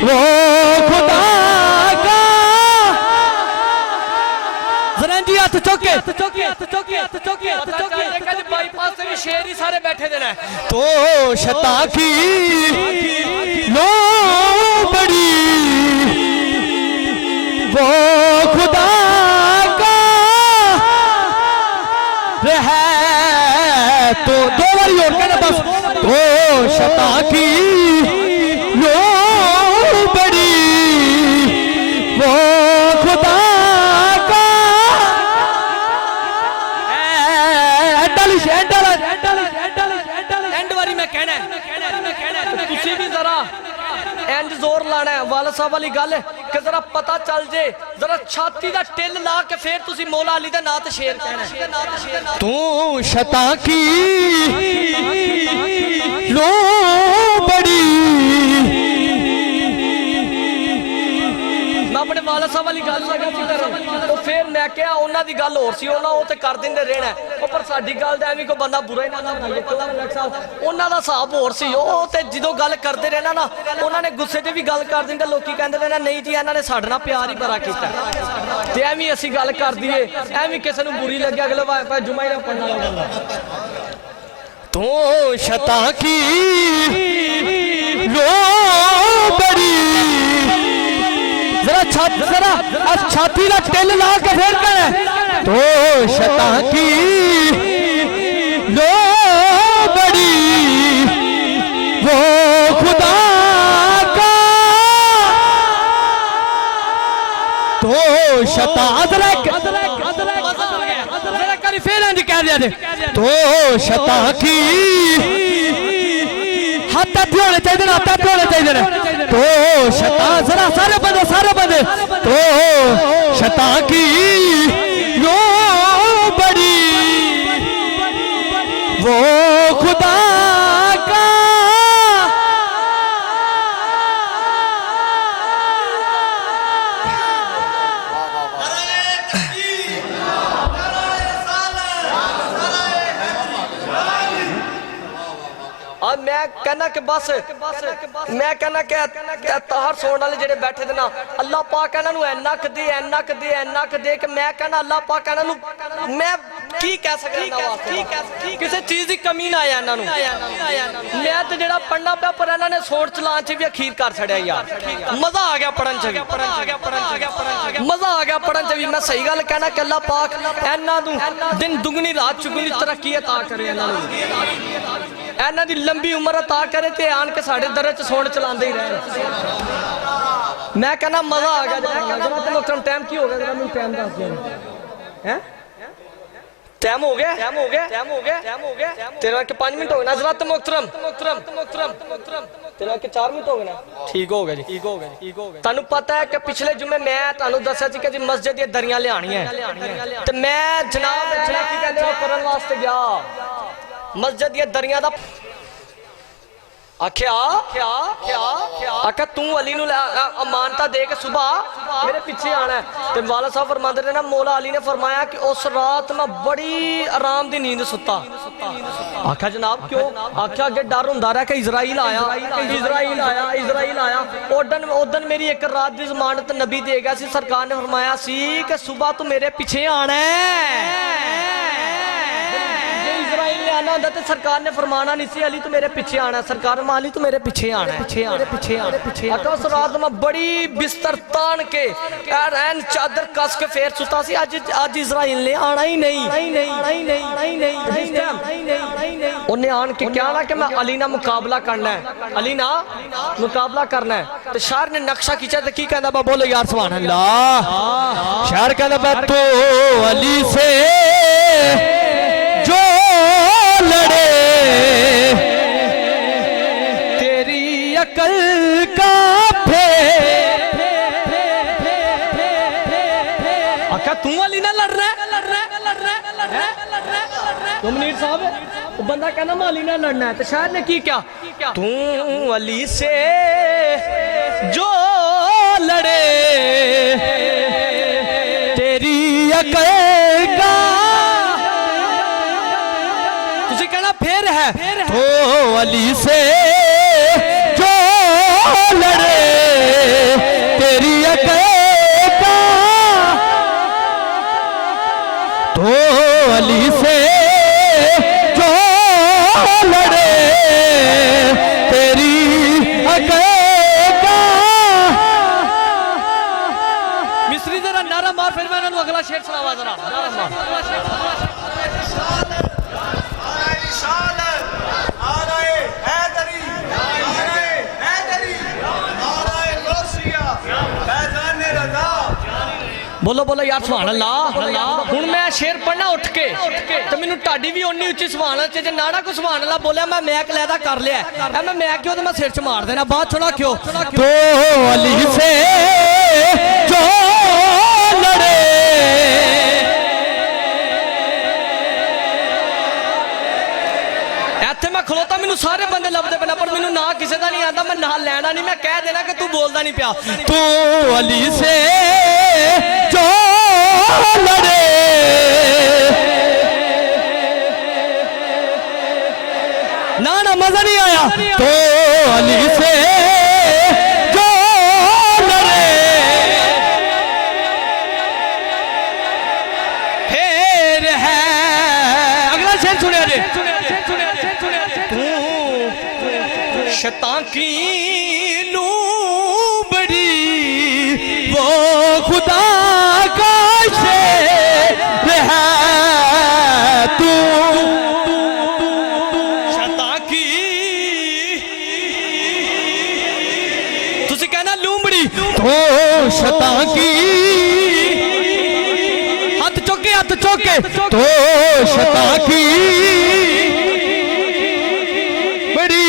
वो खुदा का जरंजी हाथ चौके बाईपास से भी शेर ही सारे बैठे देना तो शता की लो बड़ी वो खुदा का है तो दो बारी और कहना बस तो शता की इंज जोर लाना है वाला साहब वाली गल कि जरा पता चल जे जरा छाती दा टिल ला के फिर तुसी मौला अली दे नाम ते शेर कहना है तू शता की लो बड़ी मैं अपने वाला साहब वाली गल लगा तो फिर मैं क्या उन्हां दी गल होर सी उन्हां ओ ते कर दिंदे रहना पर साडी गल दा एवें कोई बंदा बुरा ही ना बनाइए पता नहीं साहब उन्हां दा हिसाब होर सी ओ ते जदों गल करदे रहना ना उन्हां ने गुस्से च भी गल कर दिंदे लोकी कहंदे रहना नहीं जी इन्हां ने साडे नाल प्यार ही बड़ा कीता ते एवें असीं गल कर दईए एवें किसे नूं बुरी लगे अगले भाई जुमा ही ना पढ़ना लगा तू शता की लो बड़ी जरा छाती का टिल ला के फिर कर तो शता की लो बड़ी वो खुदा का तो शता फिर कह दिया तो शता की हाथ पैपे होने चाहिए ना, पैपे होने चाहिए तो शैतान जरा सारे बंदे तो शैतान की यो बड़ी वो खुदा का और मैं कहना कि बस मैं कहना कि ताहर सोने वाले जेडे बैठे थे ना अल्लाह पाक इन्हां ऐनक दे कि मैं कहना अल्लाह पाक इन्हां मैं की कह सकदा किसी चीज की कमी ना आया इन्हां मैं तो जेड़ा पढ़ना पिया पर इन्हां ने सोच चलान च भी अखीर कर छड़िया यार मजा आ गया पढ़न च भी मजा आ गया पढ़न च भी मैं सही गल कहना कि अल्लाह पाक इन्हां नूं दिन दुगनी रात चुगनी तरक्की अता करे इन्हां दी लंबी उम्र अता करे ते आन के साडे दर च सोण चलांदे ही रहे मैं कहना मजा आ गया जरा टाइम की हो गया जरा मैनूं टाइम दस दे हैं टाइम हो गया तेरा के 5 मिनट हो गए हज़रत मोहतरम तेरा के 4 मिनट हो गए ना ठीक हो गया जी तानू पता है कि पिछले जुमे मैं तानू दस्या सी कि जी मस्जिद दी दरियां लियाणियां ते मैं जनाब की कहंदे ओ करन वास्ते गया मस्जिद दी दरियां दा आख्या तू अली नूं अमानता दे के सुबह मेरे पीछे आना है ते वाला साहब फरमाते ने ना मौला अली ने फरमाया कि उस रात मैं बड़ी आराम दी नींद सुता आख्या जनाब क्यों आख्या अगे डर हुंदा रहा कि इजराइल आया ओदन मेरी एक रात दी जमानत नबी दे गया सी सरकार ने फरमाया सी कि सुबह तू मेरे पीछे आना है सरकार ने फरमाना नहीं सी अली तू मेरे पीछे आना सरकार माली तू मेरे पीछे आना पीछे उस रात में बड़ी बिस्तर तान के रैन चादर कस के फेर सुता सी आज इजराइल ने आना ही नहीं उन्हें आन के क्या ना कि मैं अली ना मुकाबला करना है तो शायर ने नक्शा खींचा तो की कहता बा बोलो यार सुभान अल्लाह शायर कहता तो अली से जो लड़े तेरी अकल का आका तू अली ना लड़ रहा है तुम नीर साहब बंदा कहना मैं अली ना लड़ना है तो शायद ने की क्या तू अली से जो लड़े तेरी अकल का फिर है तो अली से जो लड़े तेरी अकल का तो अली से जो लड़े तेरी अकल का मिस्री जरा नारा मार फिर मैं अगला शेर सुनावा जरा बोलो बोलो यार सुभान अल्लाह हुण मैं शेर पढ़ना उठ के तो मैनू टाडी भी उन्नी उच्ची सुभान अल्लाह जे नाड़ा को सुभान अल्लाह बोलिया मैं मैक लैदा कर लिया मैं मैक क्यों तो मैं सिर च मार देना बात सुना क्यों तो अली से जो लड़े इत्थे मैं खलोता मैनू सारे बंदे लभदे पे पर मैनू ना किसी का नहीं आता मैं ना लैना नहीं मैं कह देना कि तू बोलता नहीं पिया तू अली से जो लड़े ना मजा नहीं आया तो अली से जो लड़े फिर है अगला शेर सुने शैतान की लूबड़ी वो खुदा का शेर है तू शैतान की तुसी कहना लूबड़ी तो शैतान की हाथ चौके तो शैतान की बड़ी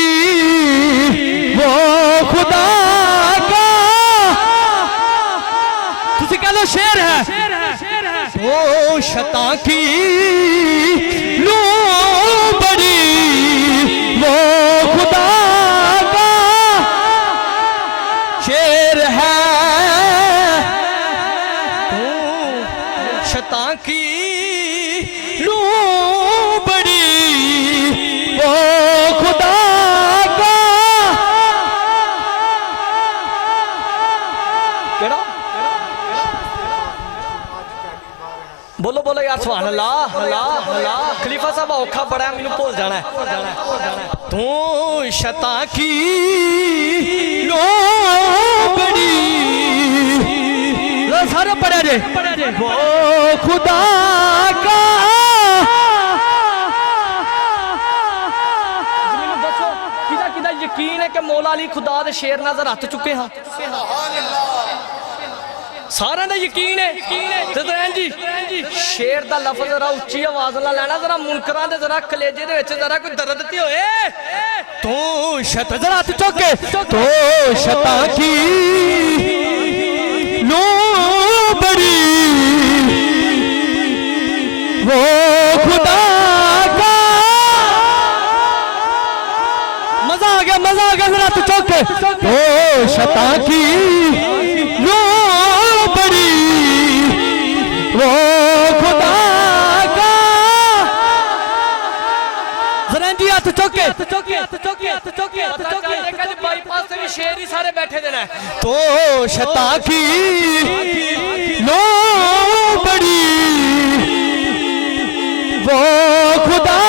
जो शेर है वो शता की लू बड़ी वो खुदा का शेर है तो शता की लू बड़ी वो खुदा का केड़ा बोलो बोलो यार सुभान अल्लाह अल्लाह अल्लाह खलीफा साहब औखा बड़ा है मैनू भूल जाना है तू शता की लो बड़ी सारे पढ़े जे वो खुदा का दसो किदा किदा यकीन है कि मौला अली खुदा दे शेर नजर हथ चुके हाँ सारा दा यकीन है ते जी शेर दा लफ्ज जरा उच्ची आवाज नाल लेना जरा मुनकरां दे जरा कलेजे दे विच जरा कोई दर्द ते होए तू शत जरा हथ चुके तो शता की लो बड़ी वो खुदा का मजा आ गया जरा हथ चुके तो शता की लो बड़ी वो खुदा का जरंजी हाथ चौके बाईपास से भी शेर ही सारे बैठे देना तो शता की लो बड़ी वो खुदा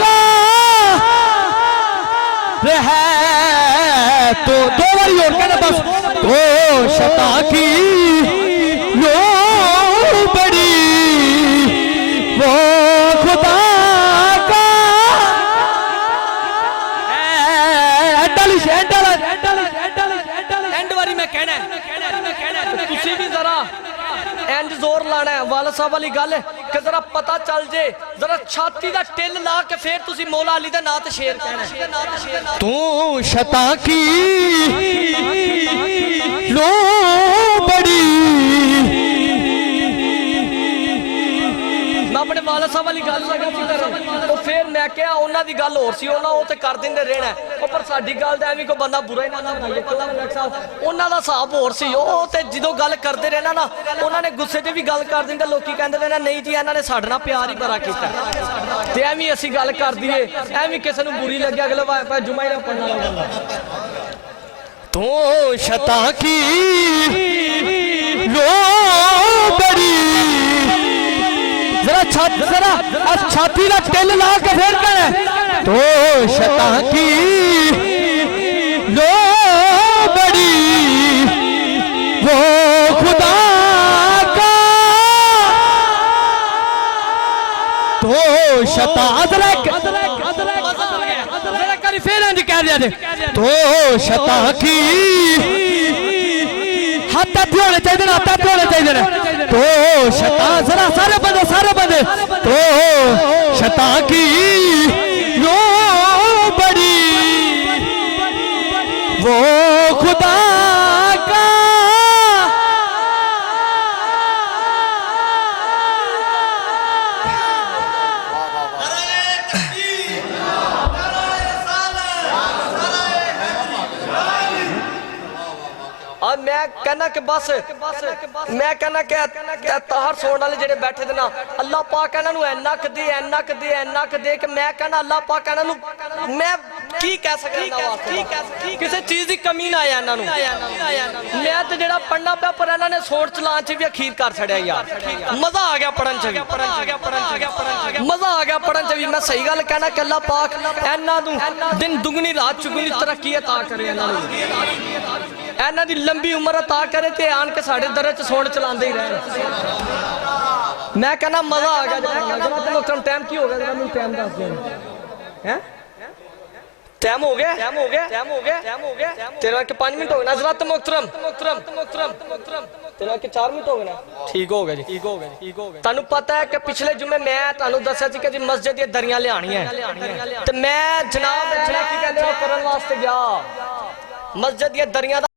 का है तो दो बारी और कहना बस तो शता की लो बड़ी वो खुदा का एंड वारी मैं कहना तुसी भी जरा इंज जोर लाना है वाला साहब वाली गल कि जरा पता चल जे जरा छाती दा टिल ला के फिर तुसी मौला अली दा नाम ते शेर कहना तू शता की लो बड़ी मैं अपने वाला साहब वाली गल लगा तो फिर मैं क्या उन्हां दी गल होर सी उन्हां ओ ते कर दिंदे रहना पर साडी गल दा एवें कोई बंदा बुरा ही ना बनाइए उन्हां दा हिसाब होर सी ओ ते जदों गल करदे रहना ना उन्हां ने गुस्से च भी गल कर दिंदे लोकी कहंदे ने नहीं जी इन्हां ने साडे नाल प्यार ही बड़ा कीता ते एवें असीं गल कर दईए एवें किसे नूं बुरी लगे अगले वार जुमा ही ना पढ़ना लगा तो शता की लो बड़ी जरा छाती का टिल ला के फिर करे तो शता की लो बड़ी वो खुदा का तो शता फिर कह दिया तो शता की हाथ होने चाहिए हाथ होने चाहिए तो शता जरा सारे बंदे तो शता की लो बड़ी वो खुदा का और मैं कहना कि बस मैं कहना कि ताहर सोने वाले जेडे बैठे दे ना अल्लाह पाक इन्हां नूं इन्ना क दे कि मैं कहना अल्लाह पाक इन्हां नूं मैं की कह सकदा किसी चीज की कमी ना आया इन्हां नूं मैं तो जेड़ा पढ़ना पिया पर इन्हां ने सोच चलान च भी अखीर कर छड़िया यार मजा आ गया पढ़न च भी मजा आ गया पढ़न च भी मैं सही गल कहना कि अल्लाह पाक इन्हां नूं दिन दुगनी रात चुगनी तरक्की अता करे इन्हां नूं इन्हां दी लंबी उम्र अता करे ते आन के साडे दर च सोण चलांदे ही रहन मैं कहना मजा आ गया टाइम की हो गया जरा मैनूं टाइम दस दे हैं टाइम हो गया तेरा के 5 मिनट हो गए हज़रत मोहतरम तेरा के 4 मिनट हो गए ना ठीक हो गया जी तानू पता है कि पिछले जुमे मैं तानू दस्या सी कि जी मस्जिद दी दरियां लियाणियां ते मैं जनाब की कहंदे करन वास्ते गया मस्जिद दी दरियां